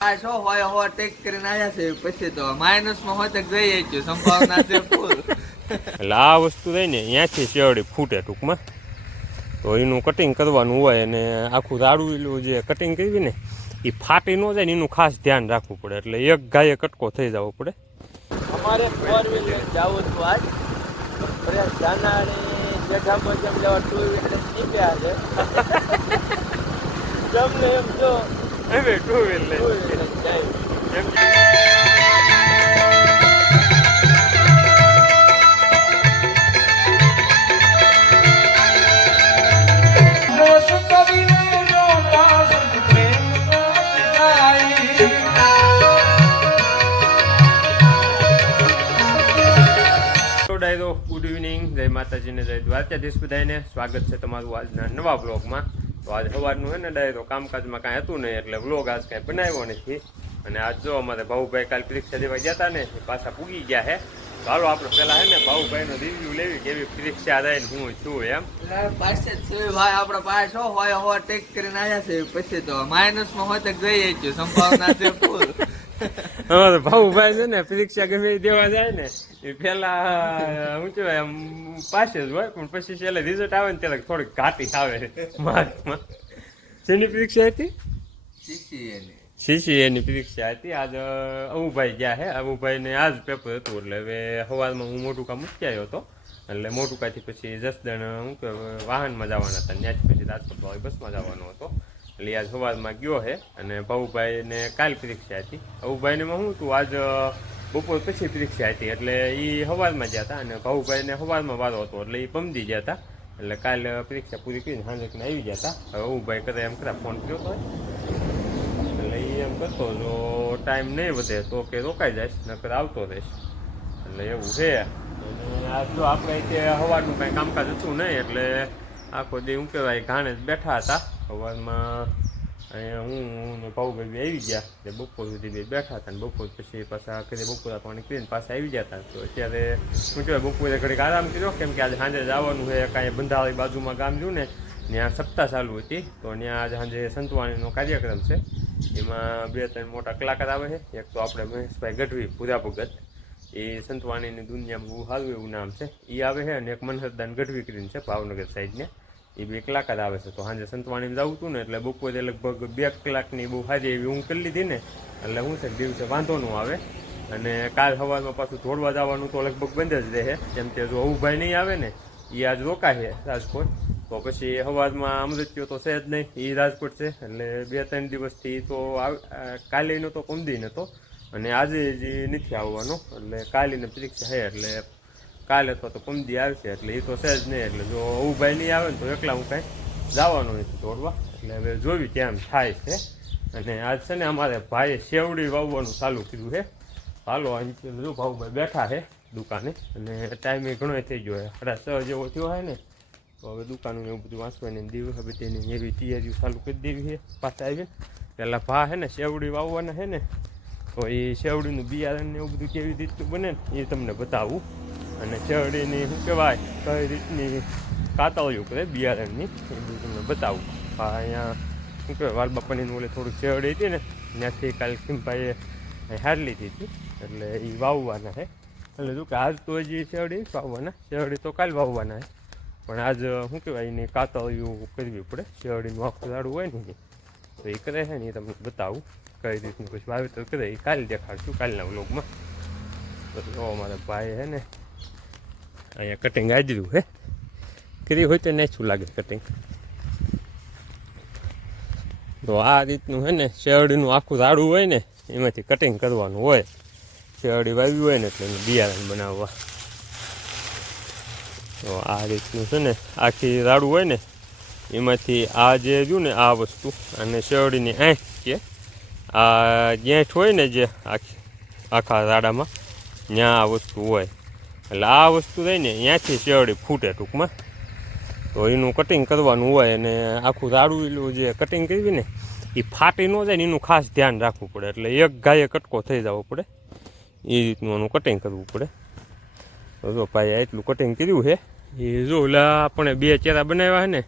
Show હોય હો tech કરીને આવ્યા છે પછી તો માઇનસ માં હોય તો જઈ ગયું સંભાવના છે ફૂલ. એટલે આ વસ્તુ રહી ને ત્યાંથી શેરડી ફૂટે ટૂંકમાં, તો એનું કટિંગ કરવાનું હોય અને આખું રાડું જે કટિંગ કરવી ને એ ફાટી ન જાય ને એનું ખાસ ધ્યાન રાખવું પડે, એટલે એક ગાયે કટકો થઈ જવો પડે. અમારે 4 વ્હીલર જવું હતું આજ પ્રયાસ જાનાની જેઠામાં જેમ જવા 2 વ્હીલર નીકળ્યા છે જમને એમ જો હવે 2 વ્હીલર ગુડ ઇવનિંગ, જય માતાજીને, જય દ્વારકાધીશ બધાને. સ્વાગત છે તમારું આજના નવા બ્લોગમાં. તો આજે સવારનું છે ને ડાયરો કામકાજમાં કાંઈ હતું નહીં એટલે બ્લોગ આજ કાંઈ બનાવ્યો નથી. અને આજ જો અમારે ભાઉભાઈ કાલ પરીક્ષા દેવા ગયા હતા ને એ પાછા પૂગી ગયા છે. તો હાલો આપણે પેલા છે ને ભાઉભાઈનો રિવ્યુ લેવી કેવી પરીક્ષા રહી ને હું છું એમ. પાસે છે ભાઈ આપણા પાસે શો હોય હો ટેક કરીને આવ્યા છે પછી તો માઇનસ માં હોય તો જઈ ગયું સંભાવના છે ફૂલ. હા ભાઉભાઈ છે ને પરીક્ષા ગમે દેવા જાય ને એ પેલા શું કહેવાય આમ પાસે જ હોય, પણ પછી છેલ્લે રિઝલ્ટ આવે ને ત્યારે થોડીક ઘાટી આવે માર્કમાં. શેની પરીક્ષા હતી? સીસીએની પરીક્ષા હતી. આજ અબુભાઈ ગયા છે, અબુભાઈને આજ પેપર હતું એટલે હવે સવારમાં હું મોટુકા મૂકી આવ્યો હતો. એટલે મોટુકાથી પછી જસદણ શું કે વાહનમાં જવાના હતા, ત્યાંથી પછી રાજકોટ વાળી બસમાં જવાનો હતો. એટલે આજ સવારમાં ગયો છે. અને ભાઉભાઈને કાલ પરીક્ષા હતી. અબુભાઈનેમાં શું હતું આજ બપોર પછી પરીક્ષા હતી એટલે એ સવારમાં ગયા હતા અને ભાઉભાઈને સવારમાં વારો હતો એટલે એ પમદી ગયા હતા. એટલે કાલ પરીક્ષા પૂરી કરીને સાંજે આવી ગયા હતા. હવે અબુભાઈ કરે એમ ખરા ફોન કર્યો હતો એટલે એ એમ કરતો જો ટાઈમ નહીં વધે તો કે રોકાઈ જાય નકર આવતો રહીશ, એટલે એવું છે. અને આજ તો આપણે તે સવારનું કાંઈ કામકાજ હતું નહીં એટલે આખો દી શું કહેવાય ઘાણે જ બેઠા હતા. સવારમાં અહીંયા હું ને ભાઉભાઈ આવી ગયા એટલે બપોર સુધી બે બેઠા હતા ને બપોર પછી પાછા ઘરે બપોરા પાણી કરીને પાછા આવી ગયા હતા. તો અત્યારે શું કહેવાય બપોરે ઘડીક આરામ કર્યો, કેમ કે આજે સાંજે જવાનું છે કાંઈ બંધાળી બાજુમાં ગામ જોયું ને ત્યાં સપ્તાહ ચાલુ હતી. તો ત્યાં આજે સાંજે સંતવાણીનો કાર્યક્રમ છે, એમાં 2-3 મોટા કલાકાર આવે છે. એક તો આપણે મહેશભાઈ ગઢવી પૂરા ભગત, એ સંતવાણીની દુનિયામાં બહુ સારું એવું નામ છે, એ આવે છે. અને એક મનહરદાન ગઢવી કરીને છે ભાવનગર સાઈડને, એ 2 કલાકાર આવે છે. તો સાંજે સંતવાણીમાં જવું હતું ને એટલે બપોરે લગભગ 2 કલાકની બહુ સારી એવી ઊંઘ કરી લીધી ને એટલે શું છે દિવસે વાંધો ન આવે. અને કાલ સવારમાં પાછું દોડવા જવાનું તો લગભગ બંધ જ રહે, જેમ કે જો અબુભાઈ નહીં આવે ને એ આજ રોકાશે રાજકોટ, તો પછી સવારમાં અમૃત્યો તો છે જ નહીં, એ રાજકોટ છે. એટલે 2-3 દિવસથી તો કાલેનો તો કમદી નહોતો અને આજે જ નથી આવવાનો. એટલે કાલીને પરીક્ષા છે એટલે કાલે તો પમદી આવશે એટલે એ તો છે જ નહીં. એટલે જો અબુભાઈ નહીં આવે ને તો એકલા હું કાંઈ જવાનું નથી દોડવા. એટલે હવે જોવી કેમ થાય છે. અને આજ છે ને અમારે ભાઈએ શેવડી વાવવાનું ચાલુ કર્યું છે. હાલો અહીંથી જો ભાઉભાઈ બેઠા છે દુકાને અને ટાઈમે ઘણો થઈ ગયો છે, 6:30 જેવો થયો હોય ને. તો હવે દુકાનનું એવું બધું વાંચવાની દિવસ હવે તેની એવી તૈયારીઓ ચાલુ કરી દેવી છે. પાછા આવીને પહેલાં ભા છે ને શેવડી વાવવાના છે ને, તો એ શેવડીનું બિયારણ ને એવું બધું કેવી રીતનું બને ને એ તમને બતાવું. અને શેરડીની શું કહેવાય કઈ રીતની કાતળીઓ કરે બિયારણની એ બધું તમને બતાવું. અહીંયા શું કહેવાય વાલબાપાની ઓલે થોડીક શેરડી હતી ને ત્યાંથી કાલે કિમભાઈએ હાર લીધી હતી એટલે એ વાવવાના છે. એટલે શું કે આજ તો હજી શેરડી વાવવાના, શેરડી તો કાલે વાવવાના છે, પણ આજ શું કહેવાય એની કાતળીઓ કરવી પડે. શેરડીનું આખું ઝાડું હોય ને તો એ કરે છે ને એ તમને બતાવું કઈ રીતનું પછી વાવેતર કરે એ કાલે દેખાડશું કાલના વ્લોગમાં. તો જો અમારા ભાઈ છે ને અહીંયા કટિંગ આવી દીધું હે, કરી હોય તો નહીં શું લાગે કટિંગ. તો આ રીતનું છે ને શેરડીનું આખું ઝાડું હોય ને એમાંથી કટિંગ કરવાનું હોય. શેરડી વાવી હોય ને એટલે એનું બિયારણ બનાવવા. તો આ રીતનું છે ને આખી ઝાડું હોય ને એમાંથી આ જે રહ્યું ને આ વસ્તુ અને શેરડીની આંખ છે, આ ગેંઠ હોય ને જે આખા ઝાડામાં ત્યાં આ વસ્તુ હોય. એટલે આ વસ્તુ રહી ને ત્યાંથી શેરડી ફૂટે ટૂંકમાં, તો એનું કટિંગ કરવાનું હોય. અને આખું ઝાડું જે કટિંગ કરવી ને એ ફાટી ન જાય ને એનું ખાસ ધ્યાન રાખવું પડે. એટલે એક ગાયે કટકો થઈ જવો પડે એ રીતનું એનું કટિંગ કરવું પડે. તો જો ભાઈ એટલું કટિંગ કર્યું છે એ જો ઓલા આપણે 2 ચેરા બનાવ્યા છે ને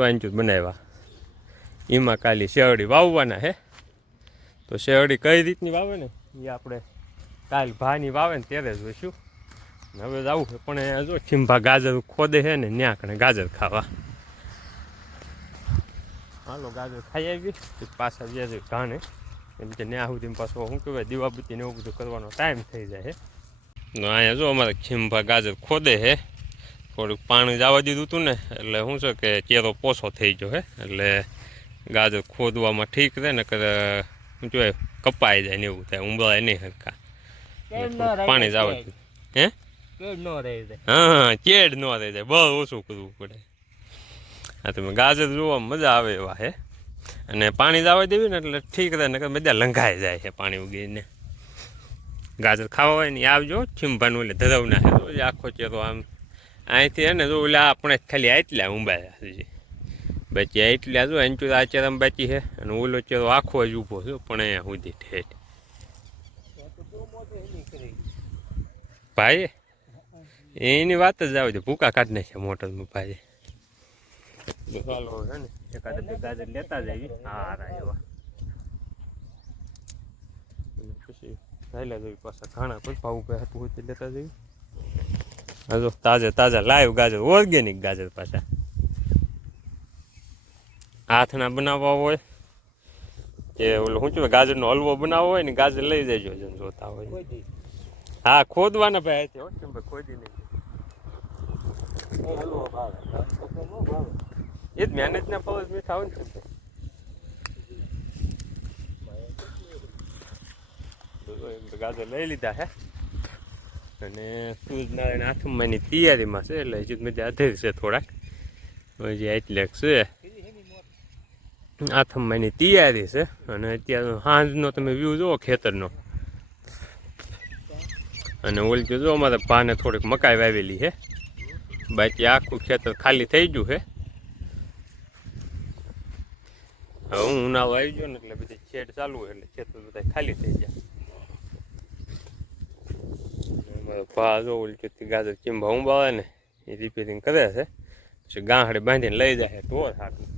વાંચું બનાવ્યા, એમાં કાલી શેરડી વાવવાના છે. તો શેરડી કઈ રીતની વાવે ને એ આપણે કાલ ભાની વાવે ને ત્યારે જોઈશું. હવે જવું છે પણ જો ચીંભા ગાજર ખોદે છે ને ત્યાં કણે ગાજર ખાવા. હાલો ગાજર ખાઈ આવી પાછા વ્યાજ ઘાણે, કેમ કે ત્યાં સુધી પાછો શું કહેવાય દીવાબત્તી ને એવું બધું કરવાનો ટાઈમ થઈ જાય છે. અહીંયા જો અમારે ચીંભા ગાજર ખોદે છે, થોડુંક પાણી જવા દીધું હતું ને એટલે શું છે કે ચેરો પોસો થઈ ગયો છે, એટલે ગાજર ખોદવામાં ઠીક રહે ને શું કહેવાય કપાઈ જાય ને એવું થાય, ઉંબળાય નહીં હરખા પાણી જવા દીધું. હે હા ચેડ ન રહી જાય, બહુ ઓછું કરવું પડે. હા તમે ગાજર જોવા મજા આવે એવા હે, અને પાણી જવા દેવી ને એટલે ઠીક રહે ને બધા લંઘાઈ જાય છે પાણી ઉગીને. ગાજર ખાવા હોય ને આવજો ચીંભાનું એટલે ધરવના છે આખો ચેરો આમ અહીંથી હે ને જો ઓલા આપણે ખાલી આટલા ઊંબાયા છે બાકી આટલા જો અંચુર આ ચેરામાં બાકી છે, અને ઓલો ચેરો આખો જ ઊભો છે પણ અહીંયા સુધી ઠેઠ. ભાઈ એની વાત જ આવે છે, ભૂકા કાઢી નાખે મોટરમાં ભાઈ. ચાલો છે ને એકાદ બે ગાજર લેતા જઈએ હારા એવા, પછી ચાલ્યા જઈએ પાછા ઘાણા કોઈ ભાવ પે હતું હોય તે લેતા જઈએ. હા તાજા તાજા લાઈવ ગાજર, ઓર્ગેનિક ગાજર પાછા. હાથના બનાવવા હોય કે ઓલો શું કહેવાય ગાજરનો હલવો બનાવવો હોય ને ગાજર લઈ જજો જેમ જોતા હોય. હા ખોદવાના ભાઈ ખોદી નહીં એ જ મહેનત ના ફળ મીઠા હોય ને. ગાજર લઈ લીધા હે અને સૂર્યનારાયણ આથમવાની તૈયારીમાં છે, એટલે હજી મજા અધેર છે થોડાક હજી એટલે છે આથમવાની તૈયારી છે. અને અત્યારે સાંજનો તમે વ્યૂ જુઓ ખેતરનો, અને ઓલી જો અમારે ભાને થોડીક મકાઈ વાવેલી છે, બાકી આખું ખેતર ખાલી થઈ ગયું છે. હવે હું ઉનાળો આવી ગયો ને એટલે બધી છેડ ચાલુ હોય એટલે ખેતર બધા ખાલી થઈ જાય. અમારો ભા જો ઓલી ગાજર ચીંભા ઉંબાવે ને એ રિપેરિંગ કરે છે, પછી ગાંહડે બાંધીને લઈ જાય ઢોર હાટું.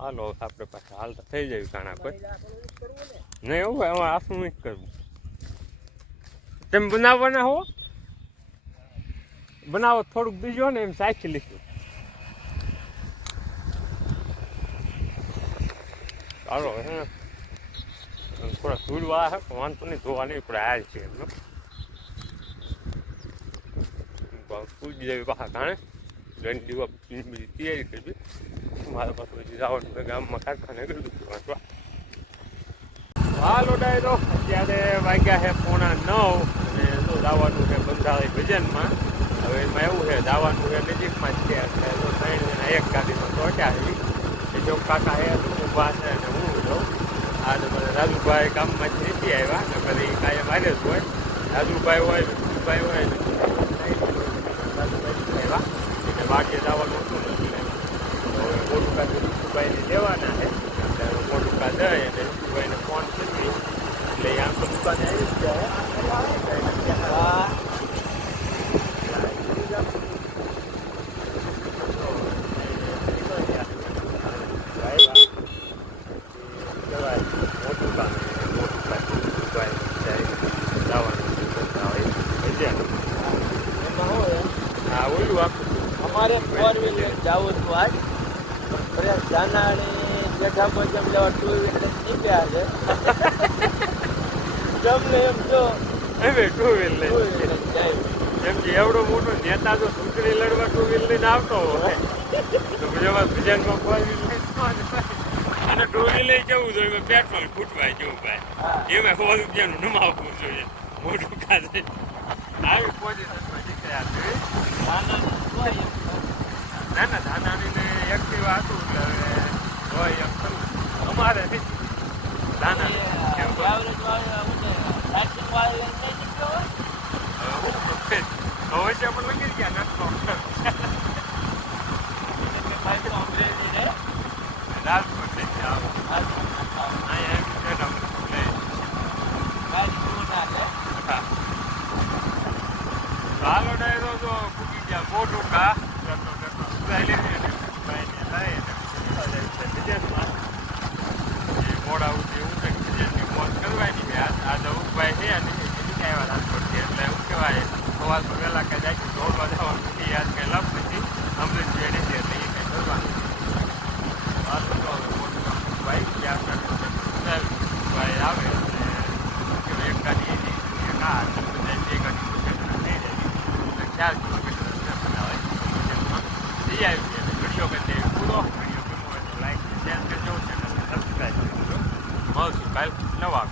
હાલો આપણે પાછા હાલતા થઈ જાય કાણા કોઈ નહીં એવું ભાઈ અમારે આસું નહીં કરવું. તમે બનાવવાના હો બનાવો થોડુંક બીજો ને એમ સાચી લીધું. ચાલો થોડા ધૂળવાળા હે વાંધો નહીં, ધોવા નહીં પડે હાલ છે એમનો પૂજી દેવી પાછા કાણે લઈને દીવા બધી તૈયારી કરવી. મારા પાસે પછી જવાનું ગામમાં કારખાને કર્યું વાંચવા. હાલો ડાયરો અત્યારે વાગ્યા છે 8:45 અને જો જવાનું છે બંધાળી ભજનમાં. હવે એમાં એવું છે જવાનું છે નજીકમાં જ છે, એટલે જો 3 જણા એક ગાડીમાં ચોટ્યા છે. બીજો કાકા છે ઊભા છે અને હું જાઉં. આજે મને રાજુભાઈ કામમાંથી નથી આવ્યા ને ફરી કાયમ હારે જ હોય. રાજુભાઈ હોય રાજુભાઈ હોય ને રાજુભાઈ આવ્યા એટલે વાડીએ જવાનું હતું ને એટલે મોટું કાજુ રાજુભાઈને લેવાના છે, એટલે મોટું કા જાય અને રાજુભાઈને ફોન કરી એટલે આમ તો દુકાને આવી જ જાય. અમારે 4 વ્હીલર જવું હતું આજ, પણ જાના અને જેઠામાં જેમ લેવા 2 વ્હીલર નીકળ્યા છે. જમને એમ જો હવે 2 વ્હીલર એમ કે એવડો મોટો નેતા જો ચૂંટણી લડવા 2 વ્હીલર લઈને આવતો હોય તો એવા ભજનમાં 4 વ્હીલર અને 2 વ્હીલર જવું જોઈએ પેટ્રોલ ફૂટવાય જેવું ભાઈ, એમાં 100 રૂપિયાનું નમાવવું જોઈએ મોટું કાજે આવી પોઝિશનમાં નીકળ્યા છે. ના ના ધાનાની ને એક્ટિવા હતું એટલે હોય એમ ખરું અમારે નહીં ધાનાની અવશ્ય પણ લગી ગયા નતો રાજકોટ હાલો ડાયરો જો ફૂકી ગયા મોટું કા મોજ કરવાની છે આ જવુભાઈ છે અને બીજા એવા રાજકોટ છે એટલે શું કહેવાય સવારમાં વહેલા કાંઈ જાય છે દોડવા જવાનું નથી આજ કંઈ લાભ નથી અમૃતભાઈ નથી એટલે એ કંઈ કરવાનું આ તો મોટું ભાઈ ત્યાં ભાઈ આવે એટલે એક ગાડી એની એક આ બે ગાડી નહીં જાય ચાર કિલોમીટર બનાવે જઈ આવી છે વિડીયો કરી પૂરો વિડીયો ગમો હોય તો લાઈક શેર કરજો ચેનલને સબસ્ક્રાઈબ કરજો મળશું કાલ નવા